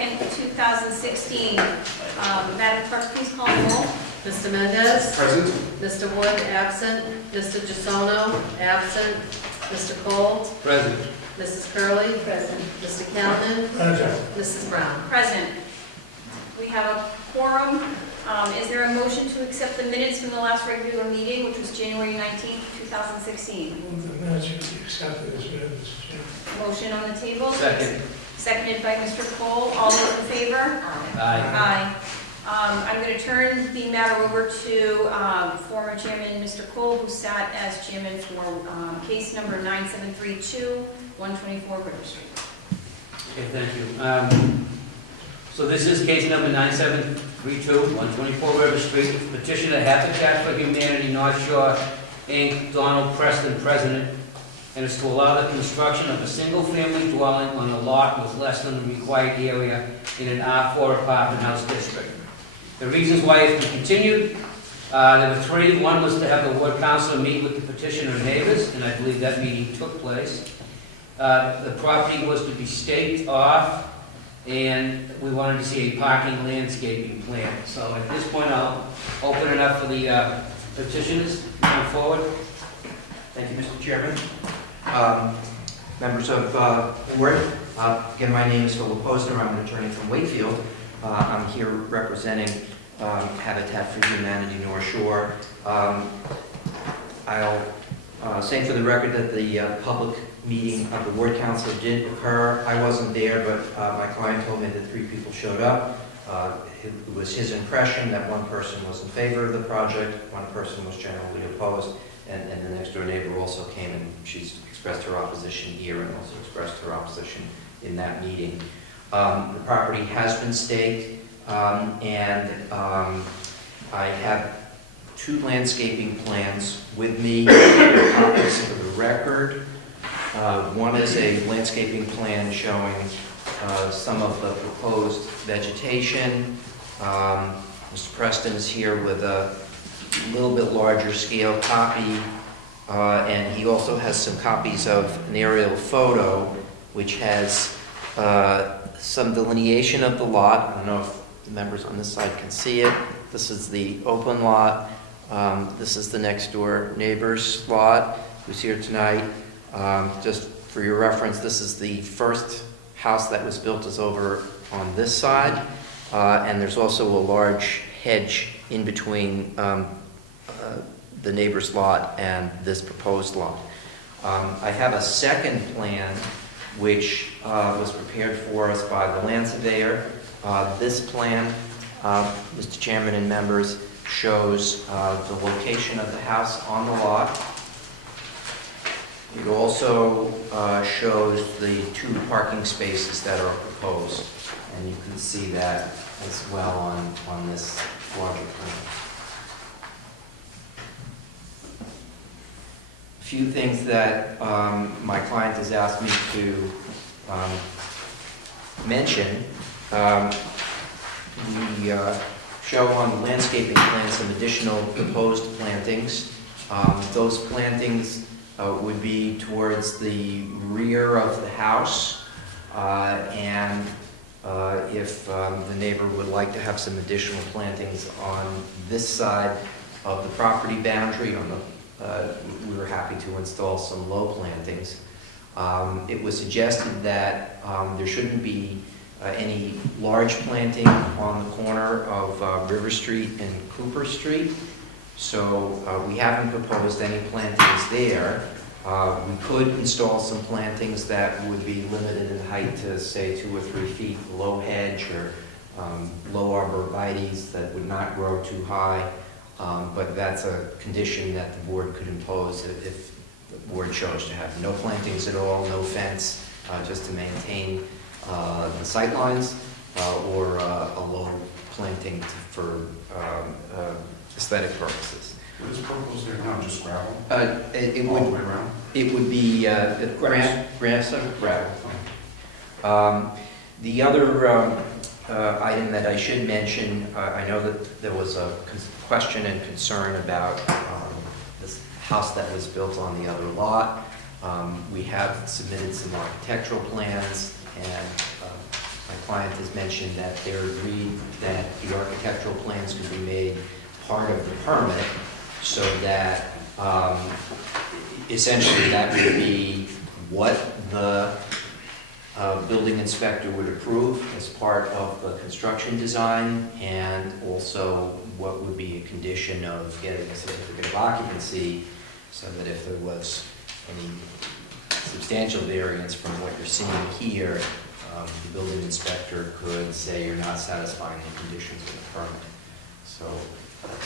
2nd, 2016. Madam Clerk, please call the roll. Mr. Mendez? Present. Mr. Wood, absent. Mr. Gisono, absent. Mr. Cole? Present. Mrs. Curley? Present. Mr. Calvin? Present. Mrs. Brown? Present. We have a quorum. Is there a motion to accept the minutes from the last regular meeting, which was January 19th, 2016? Move the minutes should be accepted as read, Mr. Chairman. Motion on the table? Second. Seconded by Mr. Cole. All those in favor? Aye. Aye. I'm going to turn the matter over to former Chairman Mr. Cole, who sat as chairman for case number 9732, 124 River Street. Okay, thank you. So this is case number 9732, 124 River Street. Petitioner Habitat for Humanity, North Shore, Inc., Donald Preston, President, and it's to allow the construction of a single-family dwelling on a lot with less than the required area in an R4 apartment house district. The reasons why it's been continued, there were three. One was to have the ward council meet with the petitioner and neighbors, and I believe that meeting took place. The property was to be staked off, and we wanted to see a parking landscaping plan. So at this point, I'll open it up for the petitioners to come forward. Thank you, Mr. Chairman. Members of the board, again, my name is Philip Posner. I'm an attorney from Wakefield. I'm here representing Habitat for Humanity North Shore. I'll say for the record that the public meeting of the ward council did occur. I wasn't there, but my client told me that 3 people showed up. It was his impression that 1 person was in favor of the project, 1 person was generally opposed, and the next door neighbor also came and she's expressed her opposition here and also expressed her opposition in that meeting. The property has been staked, and I have 2 landscaping plans with me, copies for the record. One is a landscaping plan showing some of the proposed vegetation. Mr. Preston is here with a little bit larger scale copy, and he also has some copies of an aerial photo which has some delineation of the lot. I don't know if the members on this side can see it. This is the open lot. This is the next door neighbor's lot who's here tonight. Just for your reference, this is the first house that was built is over on this side, and there's also a large hedge in between the neighbor's lot and this proposed lot. I have a second plan which was prepared for us by the land surveyor. This plan, Mr. Chairman and members, shows the location of the house on the lot. It also shows the 2 parking spaces that are proposed, and you can see that as well on this larger plan. A few things that my client has asked me to mention. We show on the landscaping plan some additional proposed plantings. Those plantings would be towards the rear of the house, and if the neighbor would like to have some additional plantings on this side of the property boundary, we were happy to install some low plantings. It was suggested that there shouldn't be any large planting on the corner of River Street and Cooper Street. So we haven't proposed any plantings there. We could install some plantings that would be limited in height to, say, 2 or 3 feet, low hedge or low arborvitaes that would not grow too high. But that's a condition that the board could impose if the board chose to have no plantings at all, no fence, just to maintain the sight lines, or a low planting for aesthetic purposes. What is proposed there now, just gravel? It All the would way around? it would be grass and gravel. The other item that I should mention, I know that there was a question and concern about this house that was built on the other lot. We have submitted some architectural plans, and My client has mentioned that they're agreed that the architectural plans could be made part of the permit, so that essentially that would be what the building inspector would approve as part of the construction design, and also what would be a condition of getting a certificate of occupancy, so that if there was any substantial variance from what you're seeing here, the building inspector could say you're not satisfying the conditions of the permit. So,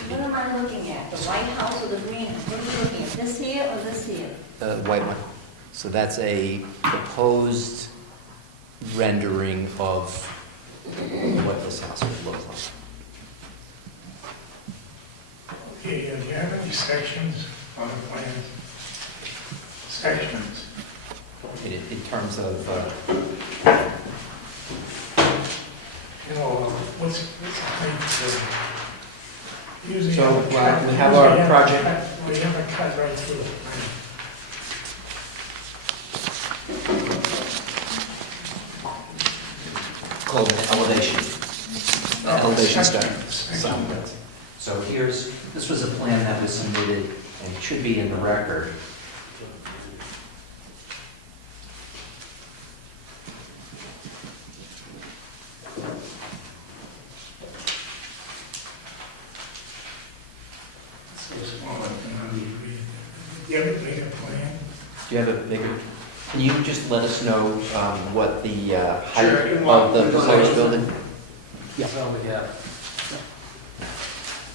What am I looking at? The White House or the Green House? What are you looking at? This here or this here? white one. So that's a proposed rendering of what this house would look like. Okay, do you have any sections on the plans? Sections? In terms of, You know, what's the height of? Usually So, have a we cut- have usually our a project- cut- We have a cut right through the plan. called an elevation. Elevation Section. study. So this was a plan that was submitted, and it should be in the record. So smaller than how you read. Do you have a bigger plan? Do you have a bigger, can you just let us know what the height Sure, you of want- the you want proposed to- building? So, yeah.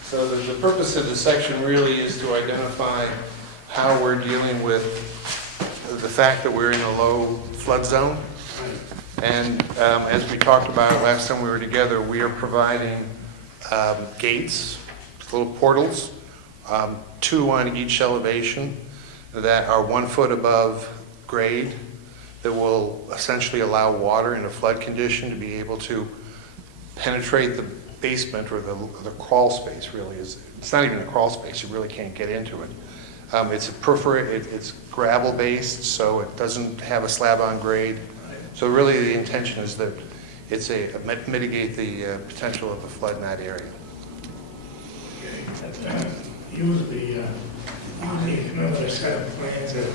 So the purpose of the section really is to identify how we're dealing with the fact that we're in a low flood zone. And as we talked about last time we were together, we are providing gates, little portals, 2 on each elevation that are 1 foot above grade, that will essentially allow water in a flood condition to be able to penetrate the basement, or the crawl space really is. It's not even a crawl space, you really can't get into it. It's gravel based, so it doesn't have a slab on grade. So really the intention is that it's mitigate the potential of a flood in that area. Usually, remember the set of plans that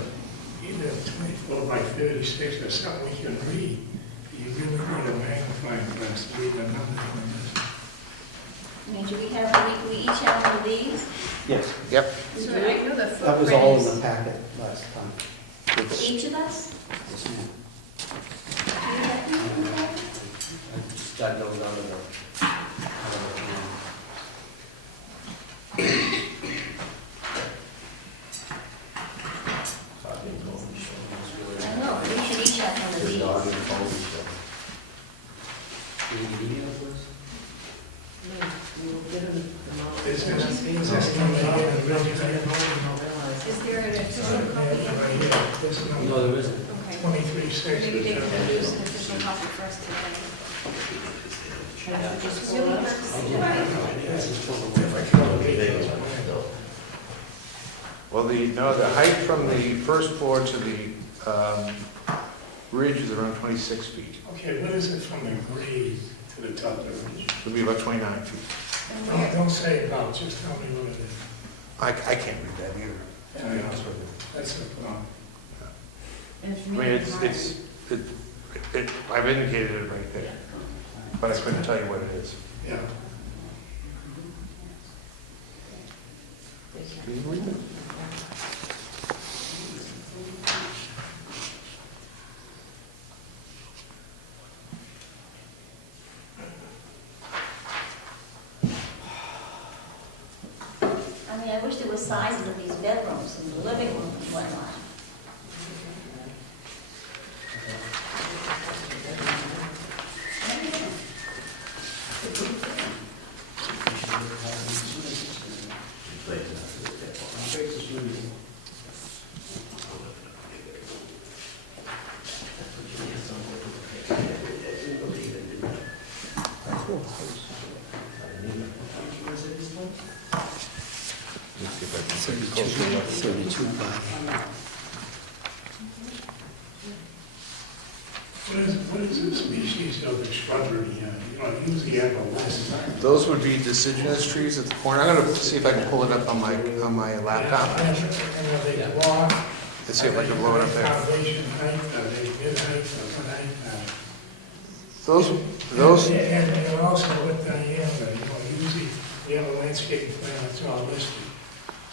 either 24 by 36 or something we can read. You really need a magnifying glass to read the numbers on this. I mean, do we each have one of these? Yes, Yep. So that was all in the packet last time. For each of us? Yes, ma'am. Do you have them? I just got those out of the. I know, we should each have one of these. Can you give me email first? This is number here, and really, Is there an official copy? right here, this No, number, there isn't. Okay. 23.6. Maybe they can produce an official copy for us today. Just really Well, the height from the first floor to the ridge is around 26 feet. Okay, what is it from the grade to the top of the ridge? It'll be about 29 feet. Don't say about, just tell me what it is. I can't read that either, to be honest with you. That's the problem. I mean, I've indicated it right there, but I couldn't tell you what it is. Yeah. Can you read it? I mean, I wish there were sizes of these bedrooms and the living room and whatnot. What is the species of the shrubbery? Usually have a list. Those would be deciduous trees at the corner. I'm gonna see if I can pull it up on my laptop. And they walk. Let's see if I can blow it up there. Foundation height, they mid height, what height? Those, And also what diameter, usually we have a landscape plan that's all listed,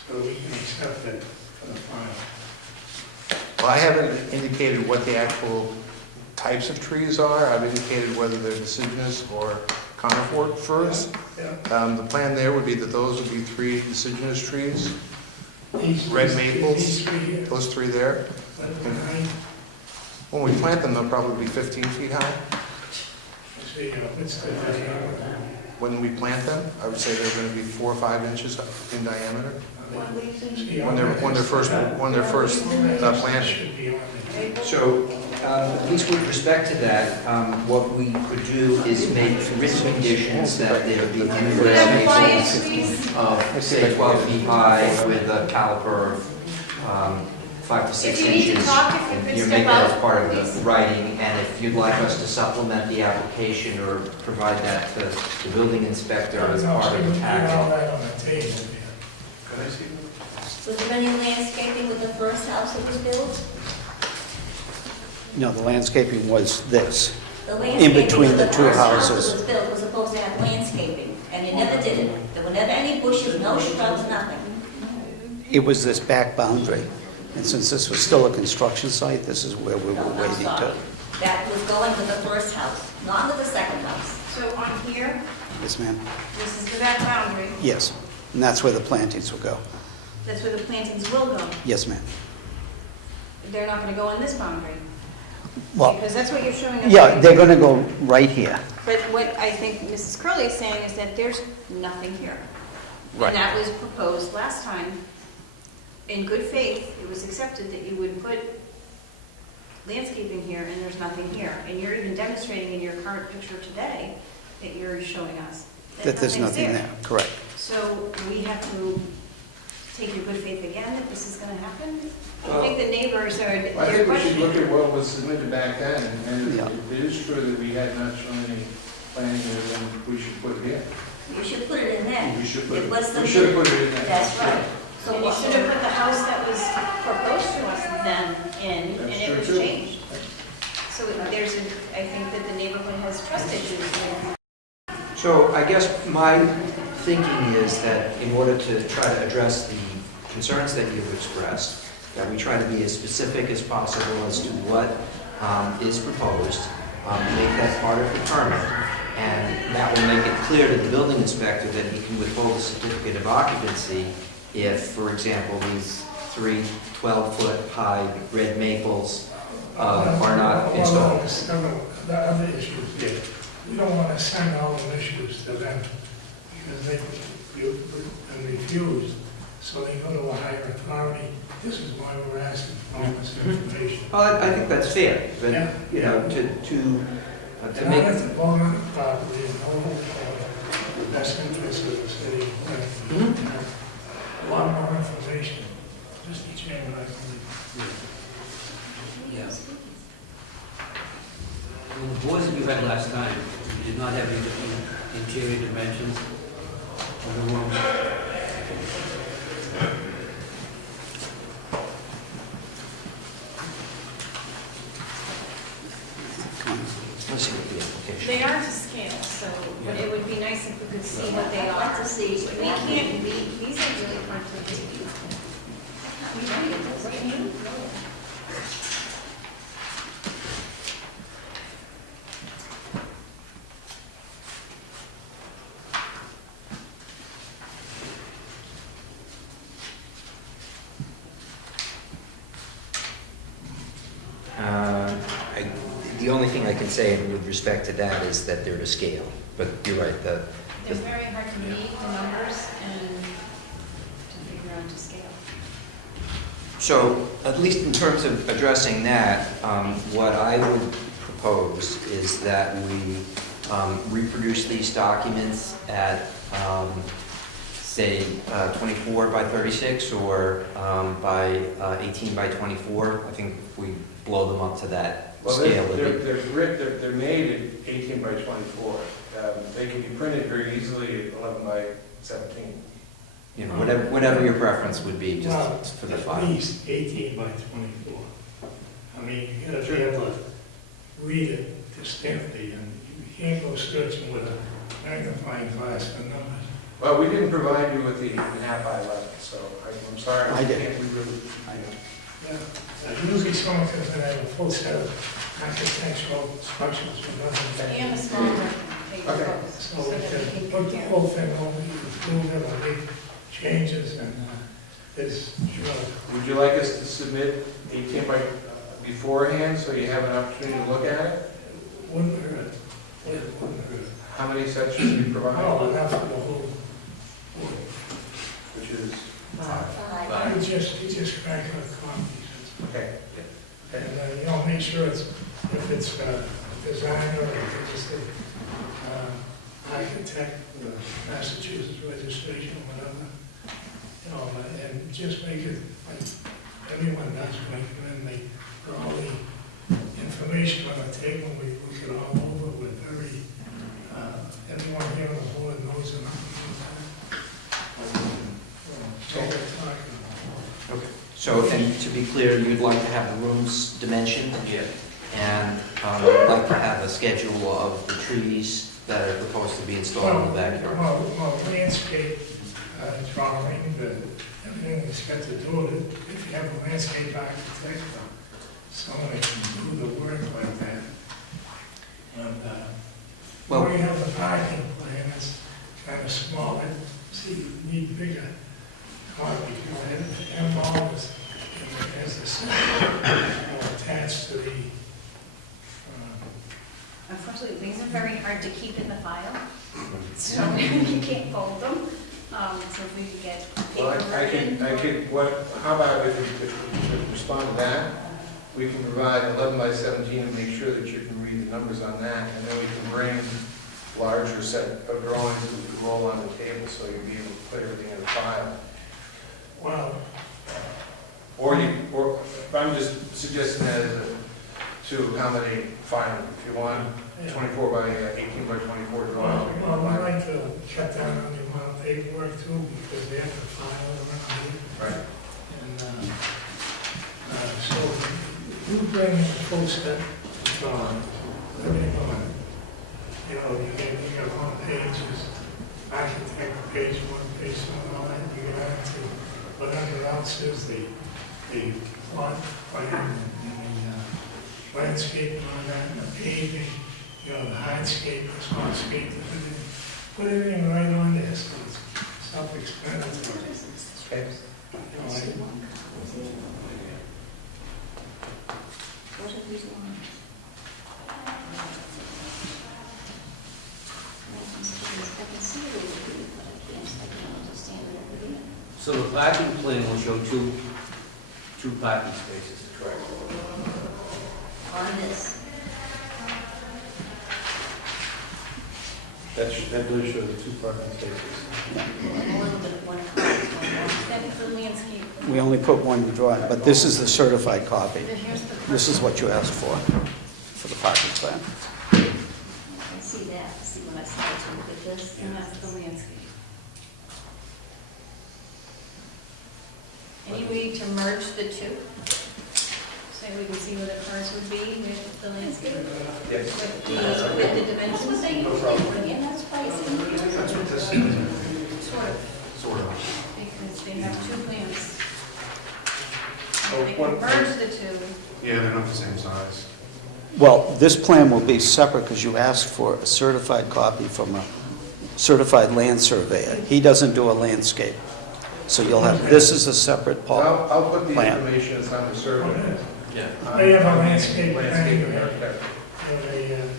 so we can accept it for the file. well, I haven't indicated what the actual types of trees are. I've indicated whether they're deciduous or conifers. Yeah. The plan there would be that those would be 3 deciduous trees, These- Red maples? These three here, those 3 there. what height? When we plant them, they'll probably be 15 feet high. Let's see, what's the diameter? When we plant them, I would say they're going to be 4 or 5 inches in diameter. See, When they're first planted. Should be on there. So, at least with respect to that, what we could do is make written conditions that there be ingrass maples of, say, 12 feet high with a caliper of 5 to 6 If you need to inches. talk, if you And could you step make that out, as part of please. the writing, and if you'd like us to supplement the application or provide that to the building inspector as No, part of we the need all packet. that on the table there. Could I see them? Was there any landscaping with the first house that was built? No, the landscaping was this. The landscaping between of the two first house that houses. was built was supposed to have landscaping, and you never did it. There were never any bushes, no shrubs, nothing. It was this back boundary. And since this was still a construction site, this is where we No, were I'm waiting sorry. to. That was going with the first house, not with the second house. So on here, Yes, ma'am? this is the back boundary, Yes. And that's where the plantings will go. that's where the plantings will go. Yes, ma'am. They're not gonna go on this boundary, Well, because that's what you're showing us. yeah, they're going to go right here. But what I think Mrs. Curley is saying is that there's nothing here. Right. And that was proposed last time. In good faith, it was accepted that you would put landscaping here, and there's nothing here. And you're even demonstrating in your current picture today that you're showing us That there's nothing's nothing there. Correct. So we have to take your good faith again that this is gonna happen? I think the neighbors are, I they're think we should look questioning. at what was submitted back then, and Yeah. if it is true that we had not shown any planning there, then we should put it in. You should put it in there. We should put It was we should have put it in there. That's right. So And you what, should have put the house that was proposed to us then in, and That's it true, was too. changed. So there's a, I think that the neighborhood has trust issues with. So I guess my thinking is that in order to try to address the concerns that you've expressed, that we try to be as specific as possible as to what is proposed, make that part of the permit, and that will make it clear to the building inspector that he can withhold the certificate of occupancy if, for example, these 3 12-foot high red maples are not installed. The other issues there, we don't want to send all the issues to them because they refuse, so they go to a higher authority. This is why we're asking for all this information. Well, I think that's fair, but, Yeah. you know, to And I make, have to vote on the property and hold the best interest of the city. A lot more information. Mr. Chairman, I believe. Yes. Well, the boards that you had last time, you did not have any interior dimensions of the room. let's see what the application. They are to scale, so but it would be nice if we could see what they I'd like are. to see. We can't, these are really hard to read. The only thing I can say with respect to that is that they're to scale, but you're right, They're very hard to read, the numbers, and to figure out to scale. so at least in terms of addressing that, what I would propose is that we reproduce these documents at, say, 24 by 36 or by 18 by 24. I think if we blow them up to that Well, scale would be. they're made at 18 by 24. They can be printed very easily at 11 by 17. You know, whatever your preference would be, Well, just for the at file. least 18 by 24. I mean, you gotta be able to read it distinctly, and you can't go searching with a magnifying glass for numbers. Well, we didn't provide you with the half by 11, so I'm sorry. I did. We really, Yeah, usually someone comes in and have a full set of architectural structures with nothing. And a smaller paper Okay. book, So so we that we can can put the compare. whole thing over, you approve it, or make changes, and it's, you know, would you like us to submit 18 by beforehand so you have an opportunity to look at it? wouldn't hurt. It wouldn't hurt. How many sets should we provide? Oh, enough for the whole, Which is, Five. you just crank out copies. okay. And, you know, make sure it's, if it's a designer, or if it's an architect, with a Massachusetts registration, whatever, you know, and just make it like everyone does when they come in, they put all the information on the table, we look it all over with everyone here on the board knows enough about that. So we're talking about. Okay. So, and to be clear, you'd like to have the rooms dimensioned? Yeah. And you'd like to have a schedule of the trees that are proposed to be installed in the backyard? Well, landscape drawing, everything that's got to do with it, if you have a landscape architect, or someone that can do the work like that. And, Well- we have the parking plan, it's kind of small, and see, you need bigger copies, and all is, as the attached to the, Unfortunately, these are very hard to keep in the file, so you can't fold them. So if we could get Well, paper I version. could, how about if you respond to that? We can provide 11 by 17 and make sure that you can read the numbers on that, and then we can bring larger set of drawings that we could roll on the table so you'll be able to put everything in the file. well, Or I'm just suggesting that as to accommodate filing. If you want 24 by 18 by 24 drawings. well, I like to cut down on the amount of paperwork too, because they have to file around here. Right. And, so you bring in a full set of drawings, everything on it. You know, you got one page is architect page, one page, and all that, you get into whatever else is the plot plan and the landscape on that, and the paving, you know, the hardscape, the smartscape, put everything right on there, so it's self-explanatory. Okay. You know, like, What are these ones? I can see it, but I can't understand it every day. So the parking plan will show two parking spaces. Correct. On this. That does show the two parking spaces. A little bit of one car. That's the landscape. We only put one drawing, but this is the certified copy. Here's the. This is what you asked for the parking plan. I can see that, see when I start to look at this. And that's the landscape. Any way to merge the two? So we can see where the cars would be with the landscape, Yes. with the dimensions? No problem. Yeah, that's pricey. That's what this is, Sort of, because they have two plans. Oh, They one- can merge the two. yeah, they're not the same size. Well, this plan will be separate because you asked for a certified copy from a certified land surveyor. He doesn't do a landscape. So you'll have, this is a separate I'll put the plan. information that's on the survey. Yeah. They have a landscape plan, Landscape you have, architect. and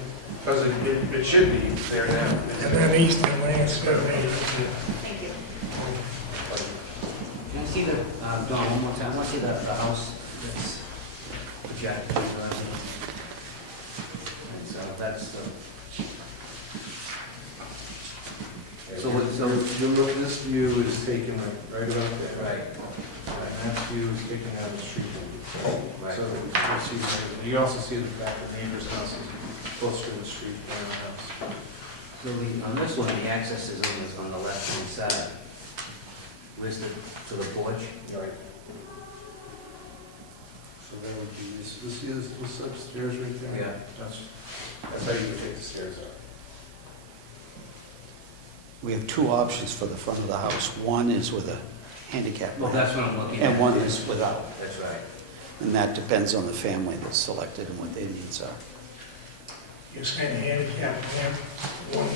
Because it should be there now. then Eastern Land Survey. Thank you. Can I see the, Dawn, one more time, I want to see the house that's projected. So that's the, This view is taken right about there. Right. And that view is taken out of the street. Right. So you'll see, you also see the fact that neighbor's house is closer to the street than our house. So on this one, the access is on the left-hand side, listed to the porch. Right. So that would be, this upstairs right there? Yeah. That's how you would take the stairs up. We have two options for the front of the house. One is with a handicap Well, ramp, that's what I'm looking at. and one is without. That's right. And that depends on the family that's selected and what their needs are. You're saying handicap ramp, one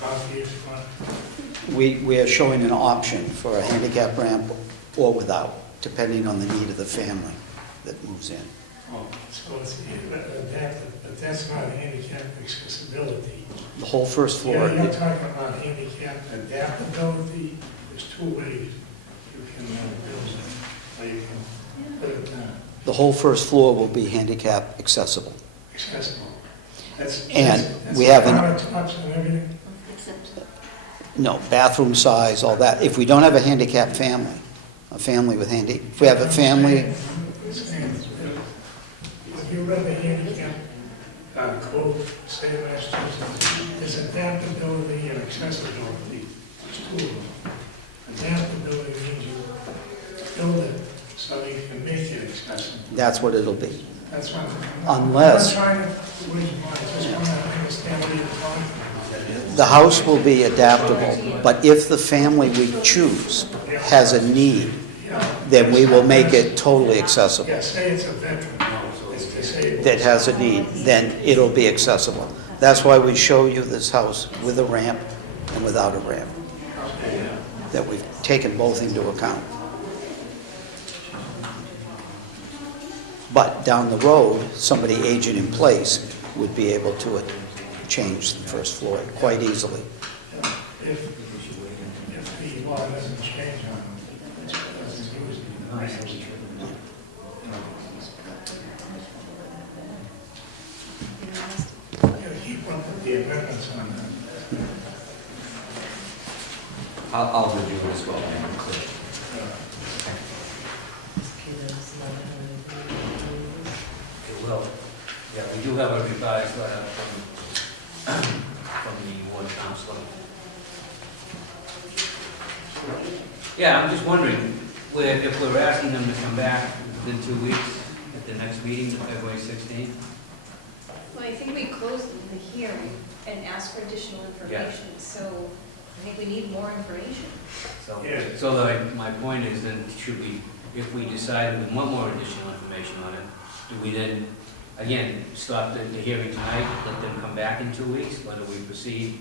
coffee is fine. We are showing an option for a handicap ramp or without, depending on the need of the family that moves in. So it's adaptive, but that's not handicap accessibility. The whole first floor, Yeah, you're talking about handicap adaptability. There's two ways you can build it, or you can put it down, the whole first floor will be handicap accessible. accessible. That's we have an- countertops and everything. No, bathroom size, all that. If we don't have a handicapped family, a family with if we have a family, If you read the handicap code, say Massachusetts, there's adaptability and accessibility. There's two of them. Adaptability means you build it so you can make it accessible. that's what it'll be. That's what Unless- I'm trying to, I just want to understand what you're talking about. The house will be adaptable, but if the family we choose has a need, then we will make it totally accessible. Yeah, say it's a veteran, it's disabled. That has a need, then it'll be accessible. That's why we show you this house with a ramp and without a ramp. That we've taken both into account. But down the road, somebody aging in place would be able to change the first floor quite easily. If the law doesn't change on them, it's doesn't use the ramps. Keep up with the amendments on that. I'll review it as well, and I'm clear. Okay, well, yeah, we do have a revised letter from the ward counselor. Yeah, I'm just wondering, if we're asking them to come back within 2 weeks at the next meeting, February 16th? Well, I think we closed the hearing and asked for additional information, so I think we need more information. So, Yeah. my point is then, should we, if we decide we want more additional information on it, do we then, again, stop the hearing tonight, let them come back in 2 weeks, or do we proceed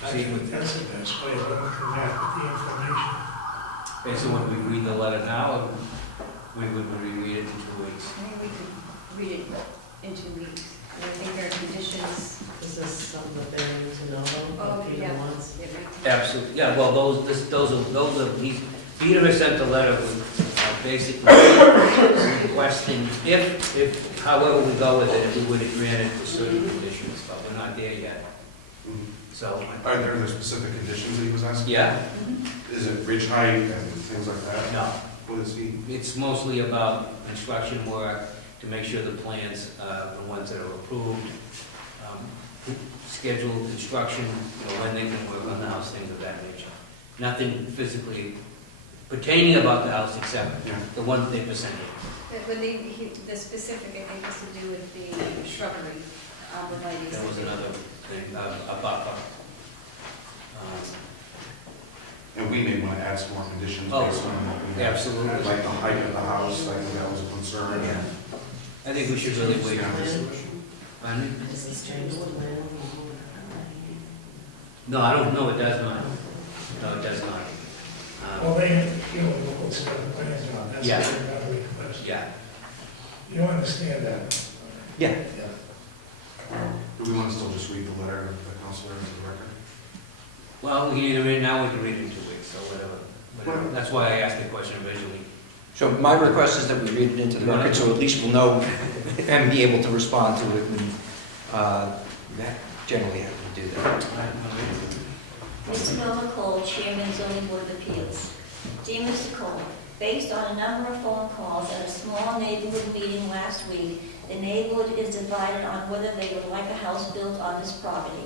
I think that's the best way, let them come back with the information. based on when we read the letter now, or we would reread it in 2 weeks? I think we could read it in 2 weeks. And I think there are conditions. Is this something that they need to know Oh, about, Peter yeah. wants? Absolutely, yeah, well, those are, Peter has sent a letter with, basically requesting, if, however we go with it, if we would have granted for certain conditions, but we're not there yet, so. Are there the specific conditions that he was asking? Yeah, Is it ridge height and things like that? no, What is he? it's mostly about construction work to make sure the plans, the ones that are approved, scheduled construction, when they can work on the house, things of that nature. Nothing physically pertaining about the house except Yeah. the ones they presented. The specific, I think, has to do with the shrubbery, arborvitae. That was another thing, a buffer. And we may want to add some more conditions Oh, based on what we have. absolutely. Like the height of the house, I think that was a concern. Yeah. I think we should really wait on this. Pardon me? Does this change the plan? No, I don't, no, it does not. No, it does not. Well, they have to deal with what's got the plans on, that's Yeah. what they're going to request. Yeah, You understand that? Yeah. Do we want to still just read the letter of the counselor into the record? well, we can either read it now, or we can read it in 2 weeks, so whatever. That's why I asked the question originally. So my request is that we read it into the record, so at least we'll know and be able to respond to it when, that generally have to do that. Mr. Noah Cole, Chairman, Zoning Board of Appeals. Dear Mr. Cole, Based on a number of phone calls at a small neighborhood meeting last week, the neighborhood is divided on whether they would like a house built on this property.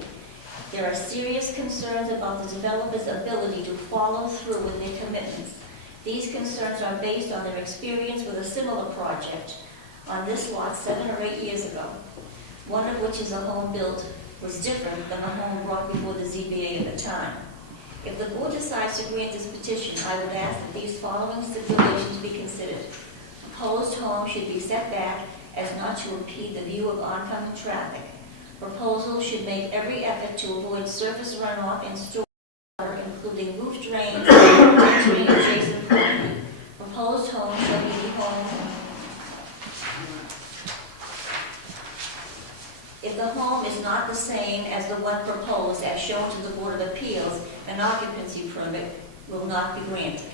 There are serious concerns about the developer's ability to follow through with their commitments. These concerns are based on their experience with a similar project on this lot 7 or 8 years ago, one of which is a home built was different than the home brought before the ZBA at the time. If the board decides to grant this petition, I would ask that these following stipulations be considered. Proposed home should be set back as not to impede the view of oncoming traffic. Proposal should make every effort to avoid surface runoff and stormwater, including roof drains entering adjacent property. Proposed home shall be the home. If the home is not the same as the one proposed as shown to the Board of Appeals, an occupancy permit will not be granted.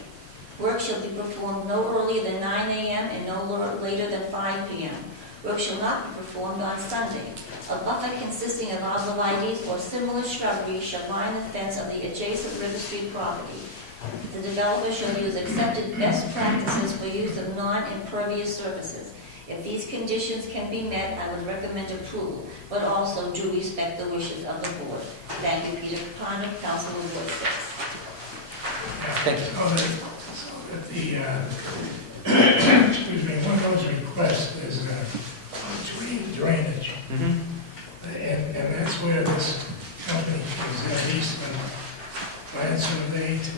Work shall be performed no earlier than 9 a.m. and no later than 5 p.m. Work shall not be performed on Sunday. A buffer consisting of arborvitaes or similar shrubbery shall line the fence of the adjacent River Street property. The developer shall use accepted best practices for use of non-impervious surfaces. If these conditions can be met, I would recommend approval, but also do respect the wishes of the board. Thank you, Peter Capano, Councilman Ward 6. Thank you. So that the, excuse me, one of those requests is drainage. And that's where this company is Eastman plans survey to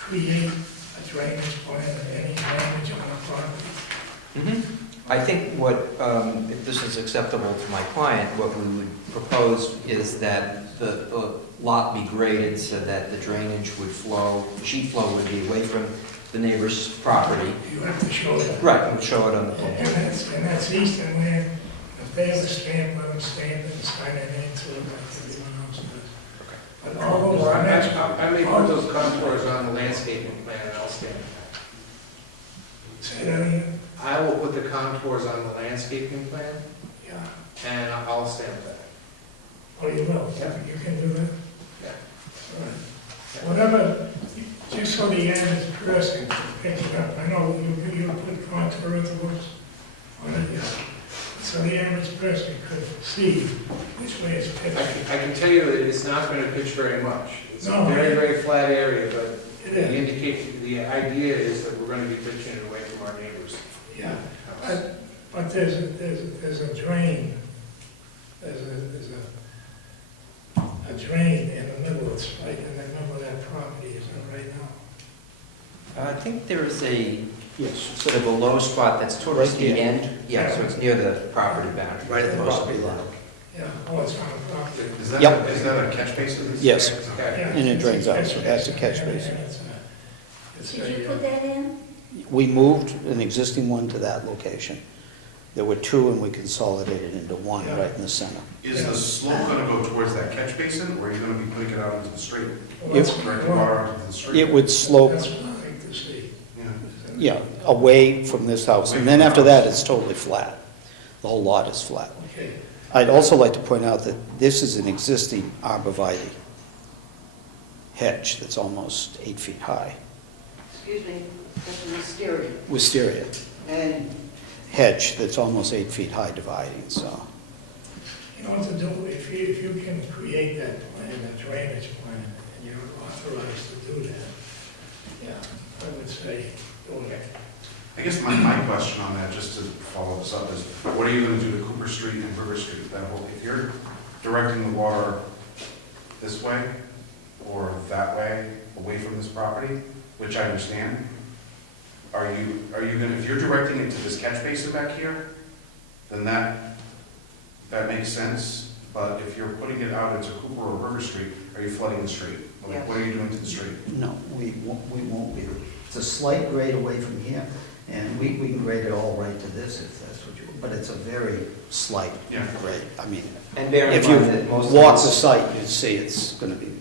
create a drainage plan of any drainage on the property. I think what, if this is acceptable to my client, what we would propose is that the lot be graded so that the drainage would flow, sheet flow would be away from the neighbor's property. You have to show that. Right, we'll show it on the plan. And that's Eastern land. If they have a stamp, let them stamp it and sign it into it like everyone else does. But all those, I may put those contours on the landscaping plan and I'll stamp it. say that again? I will put the contours on the landscaping plan Yeah. and I'll stamp that. Oh, you will? You can do that? Yeah. All right. Whatever, just so the average person can pick it up. I know you put contour into what's on it, yeah. So the average person could see which way it's pitched. I can tell you that it's not going to pitch very much. It's No. a very, very flat area, but It the is, the idea is that we're going to be pitching it away from our neighbors. yeah. But there's a drain. There's a drain in the middle, it's right in the middle of that property, isn't it, right now? I think there is a Yes. sort of a low spot that's towards Right the here. end. Yeah, so it's near the property boundary. Right at the property line. Yeah, oh, it's on the property. Is that, Yep. is that a catch basin? Yes. Okay. Yeah, And it it's drains a out, catch so that's a basin. catch basin. Did you put that in? We moved an existing one to that location. There were two and we consolidated into one right in the center. Is the slope gonna go towards that catch basin, or are you gonna be putting it out into the street? Well, that's Direct what I water want. onto the street? It would slope, That's what I like to see. Yeah. yeah, away from this house. And then after that, it's totally flat. The whole lot is flat. Okay. I'd also like to point out that this is an existing arborvitae hedge that's almost 8 feet high. Excuse me, Mr. Wisteria. Wisteria And hedge that's almost 8 feet high dividing, so. You know what to do, if you can create that plan, that drainage plan, and you're authorized to do that, yeah, I would say, do it. I guess my question on that, just to follow this up, is what are you gonna do to Cooper Street and River Street? That whole, if you're directing the water this way or that way, away from this property, which I understand, are you gonna, if you're directing it to this catch basin back here, then that makes sense. But if you're putting it out into Cooper or River Street, are you flooding the street? Like, what are you doing to the street? No, we won't be. It's a slight grade away from here, and we can grade it all right to this if that's what you, but it's a very slight Yeah. grade. I mean, And bear in if you mind that most of walk the this- site, you'd see it's gonna be,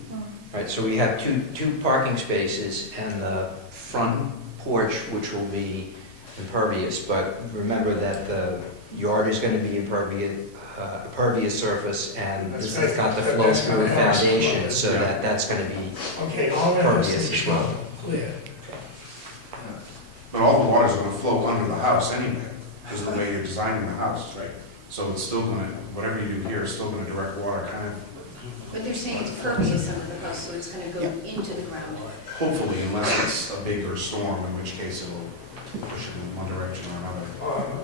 Right, so we have two parking spaces and the front porch, which will be impervious, but remember that the yard is gonna be impervious surface, and this has got the flow-through foundation, so that's gonna be, Okay, all that has to Impervious be as well. shown, clear. But all the water's gonna flow under the house anyway, because the way you're designing the house. Right. So it's still gonna, whatever you do here is still gonna direct water kind of, But they're saying it's pervious under the house, so it's gonna go Yeah. into the ground. hopefully, unless it's a bigger storm, in which case it'll push it in one direction or another.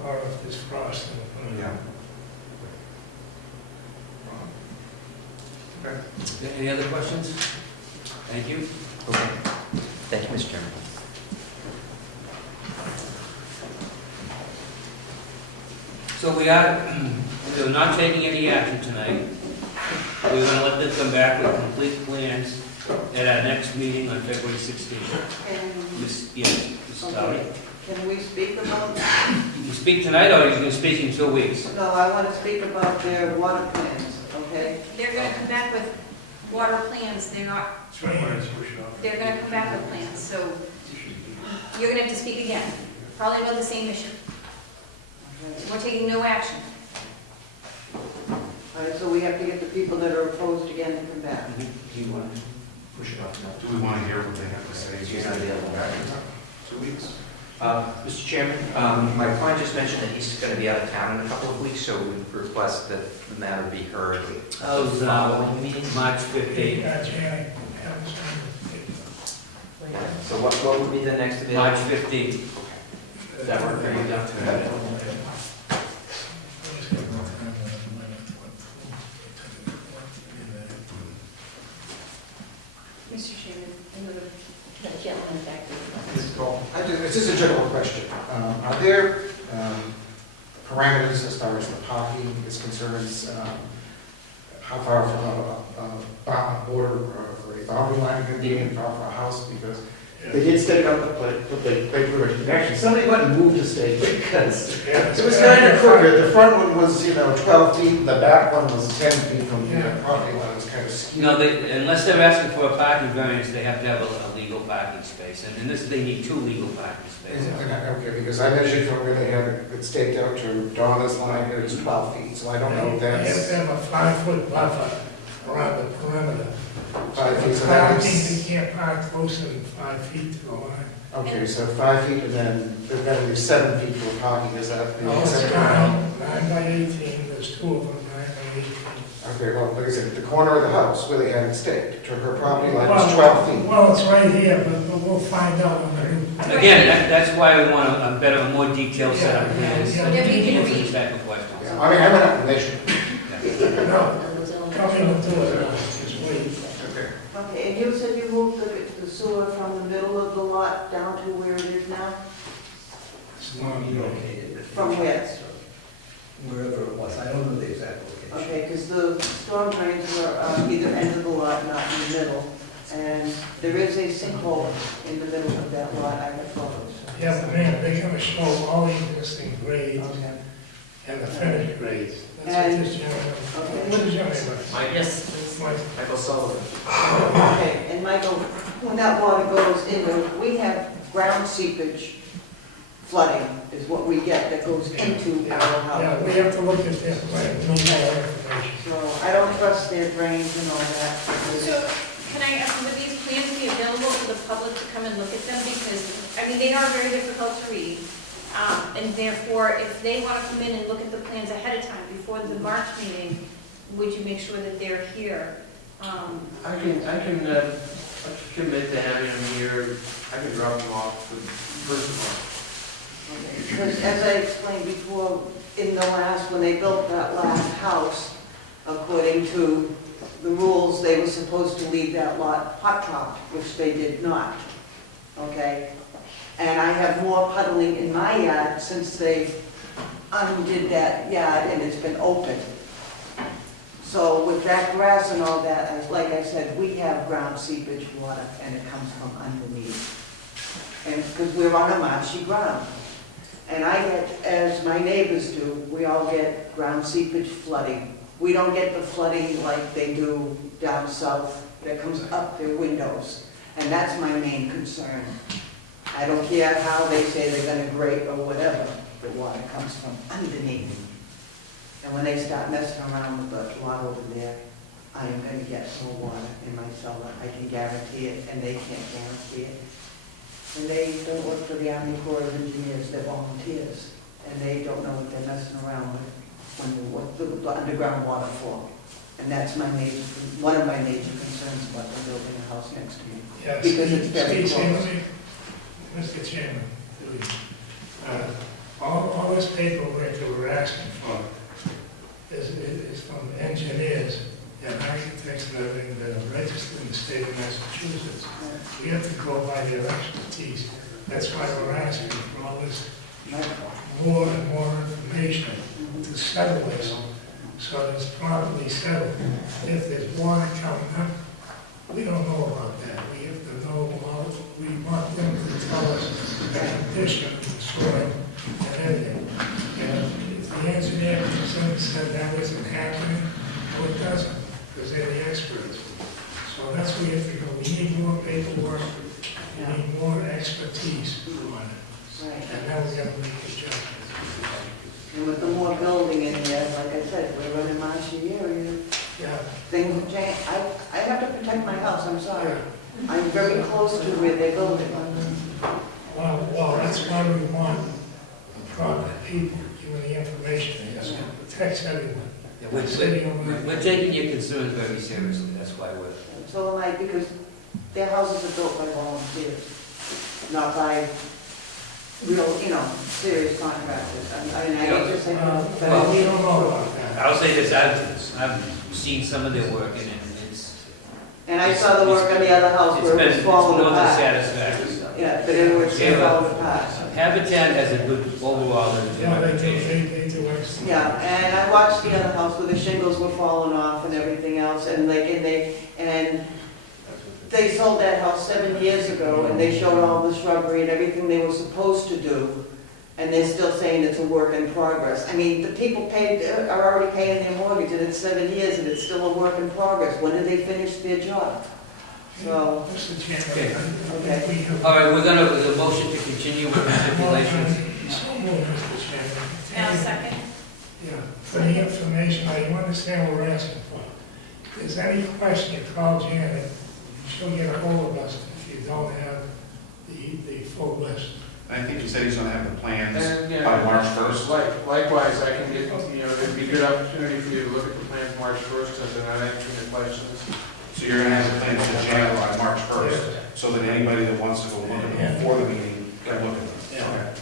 Or if there's frost in the front. Yeah. Okay. Any other questions? Thank you. Okay. Thank you, Mr. Chairman. So we're not taking any action tonight. We're gonna let them come back with complete plans at our next meeting on February 16th. Yes, Mrs. Dowdy. Can we speak about, You can speak tonight, or you can speak in 2 weeks. no, I want to speak about their water plans, okay? They're gonna come back with water plans, they're not, That's what I wanted to push off. they're gonna come back with plans, so you're gonna have to speak again, probably about the same issue. We're taking no action. All right, so we have to get the people that are opposed again to come back. Do you want to push it off now? Do we want to hear what they have to say? You're not available. Back in 2 weeks? Mr. Chairman, my client just mentioned that he's going to be out of town in a couple of weeks, so we request that the matter be heard How's, following the meeting. March 15th. Janet, have some. So what would be the next March available? 15th. Does that work for you, Doctor? Mr. Chairman, another. The gentleman back there. Ms. Cole, this is a general question. Are there parameters as far as the parking is concerned? How far from a border or a boundary line can be and far from a house? Because they did stake out the paper connection. Somebody went and moved the stake because it was kind of crooked. The front one was, 12 feet, and the back one was 10 feet from the property line. It was kind of skewed. No, unless they're asking for a parking variance, they have to have a legal parking space. And in this, they need 2 legal parking spaces. Okay, because I measured from where they had it staked out to Donna's line, it was 12 feet, so I don't know if You have that's to have a 5-foot buffer around the perimeter. 5 feet. So Parking, that's, you can't park closer than 5 feet to the line. okay, so 5 feet, and then there's got to be 7 feet for parking, is that the No, it's acceptable? 9 by 18, there's 2 of them, 9 by 18. Okay, well, like I said, the corner of the house where they had it staked, to her property line was 12 feet. Well, it's right here, but we'll find out when I do. Again, that's why we want a better, more detailed set of plans. Yeah, yeah, we can Answer read. these type of questions. Yeah, I mean, I'm not measuring. No, come in and do it, just wait. Okay. Okay, and you said you moved the sewer from the middle of the lot down to where it is now? It's not located. From where? Wherever it was, I don't know the exact location. Okay, because the storm drains were on either end of the lot, not in the middle. And there is a sinkhole in the middle of that lot, I have photos. Yeah, but man, they're gonna show all the existing grades Okay. and the finished grades. That's what this gentleman, Okay. what is your name? Yes. Mike. Michael Sullivan. Okay, and Michael, when that water goes into, we have ground seepage flooding is what we get that goes into our Yeah, we house. have to look at their plan, we need more information. So I don't trust their drains and all that. So, can I ask, would these plans be available for the public to come and look at them? Because, I mean, they are very difficult to read. And therefore, if they want to come in and look at the plans ahead of time, before the March meeting, would you make sure that they're here? I can commit to having them here. I can drop them off the first of all. Because as I explained before, in the last, when they built that last house, according to the rules, they were supposed to leave that lot hot topped, which they did not. Okay? And I have more puddling in my yard since they undid that yard and it's been open. So with that grass and all that, like I said, we have ground seepage water and it comes from underneath. And because we're on a marshy ground. And I get, as my neighbors do, we all get ground seepage flooding. We don't get the flooding like they do down south that comes up their windows. And that's my main concern. I don't care how they say they're gonna grate or whatever, the water comes from underneath. And when they start messing around with the lot over there, I am gonna get more water in my cellar. I can guarantee it, and they can't guarantee it. And they don't work for the Army Corps of Engineers, they're volunteers, and they don't know what they're messing around with when you what the underground water for. And that's one of my major concerns about them building a house next to me. Yeah, Because it's very Steve, close. Mr. Chairman, please. All this paperwork that we're asking for is from engineers and architects and everything that are registered in the state of Massachusetts. We have to go by their expertise. That's why we're asking for all this more and more information to settle this, so that it's properly settled. If there's water coming up, we don't know about that. We have to know about, we want them to tell us the condition of the soil and everything. And if the engineer comes in and said that isn't happening, well, it doesn't, because they're the experts. So that's where we have to go. We need more paperwork, we need more expertise on it. Right. And then we're gonna make a judgment. And with the more building in there, like I said, we're running Marsh a year, Yeah. things change. I have to protect my house, I'm sorry. I'm very close to where they're building. Well, that's why we want the proper people giving the information. It protects everyone. Yeah, we're taking your concerns very seriously, that's why we're. So am I, because their houses are built by volunteers, not by real, serious contractors. I mean, I just think, Well, We don't know about that. I'll say this, I've seen some of their work and it's. and I saw the work on the other house where it was It's falling more than apart. satisfactory. Yeah, but it was Yeah. falling apart. Habitat has a good overall Yeah, they reputation. do excellent. Yeah, and I watched the other house where the shingles were falling off and everything else, and they sold that house 7 years ago, and they showed all the shrubbery and everything they were supposed to do, and they're still saying it's a work in progress. I mean, the people are already paying their mortgage, and it's 7 years, and it's still a work in progress. When do they finish their job? So, Mr. Chairman, Okay. I think we have. All right, we're gonna, the motion to continue with the stipulations. So moved, Mr. Chairman. Now, second. Yeah, for the information, now you understand what we're asking for. If there's any question, you call Janet, she'll get a hold of us if you don't have the full list. I think he said he's gonna have the plans And, yeah, by March 1st. Likewise, I can get, it'd be a good opportunity for you to look at the plans March 1st, and then I'll answer your questions. So you're gonna have the plans to Janet by March 1st, so that anybody that wants to go look at them before the meeting can look at them.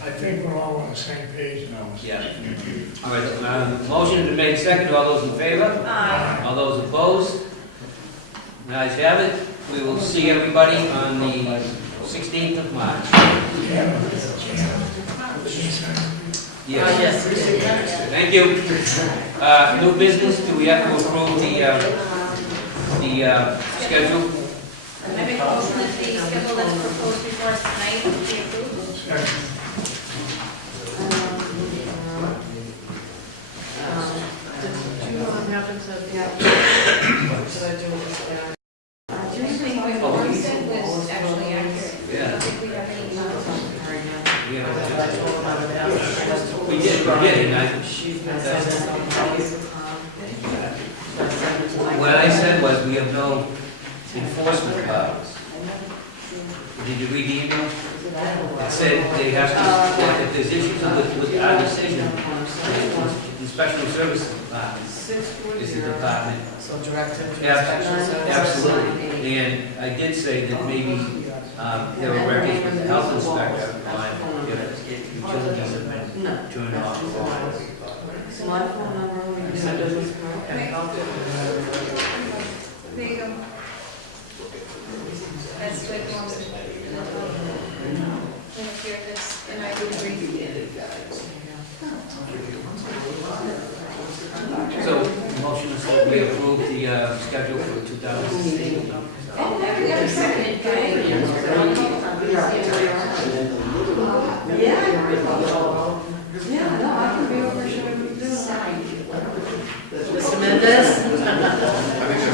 I think we're all on the same page now, Mr. Yeah. Chairman. All right, motion has been made second, all those in favor? Aye. All those opposed? Ayes have it. We will see everybody on the 16th of March. Janet, Yes. Thank you. New business, do we have to approve the schedule? I make a motion that the schedule that's proposed before us tonight be approved. Second. Do you happen to, what should I do with that? Everything we already said was actually accurate. I Yeah. don't think we have any. We did, and I, She's been sending some copies of what I said was we have no enforcement powers. Did you read the email? It said they have to, if there's issues with our decision, the special services department is the department. So directed to Yeah, inspection services. absolutely. And I did say that maybe there were records with the health inspector on if utilities have been No. turned off. My phone number, we can send it with her. There you go. That's what he wants to do. And if you're this, and I would agree. So, the motion is that we approve the schedule for 2016. Oh, we got a second, good. Yeah, no, I can be over, should I do? Mr. Mendez? I think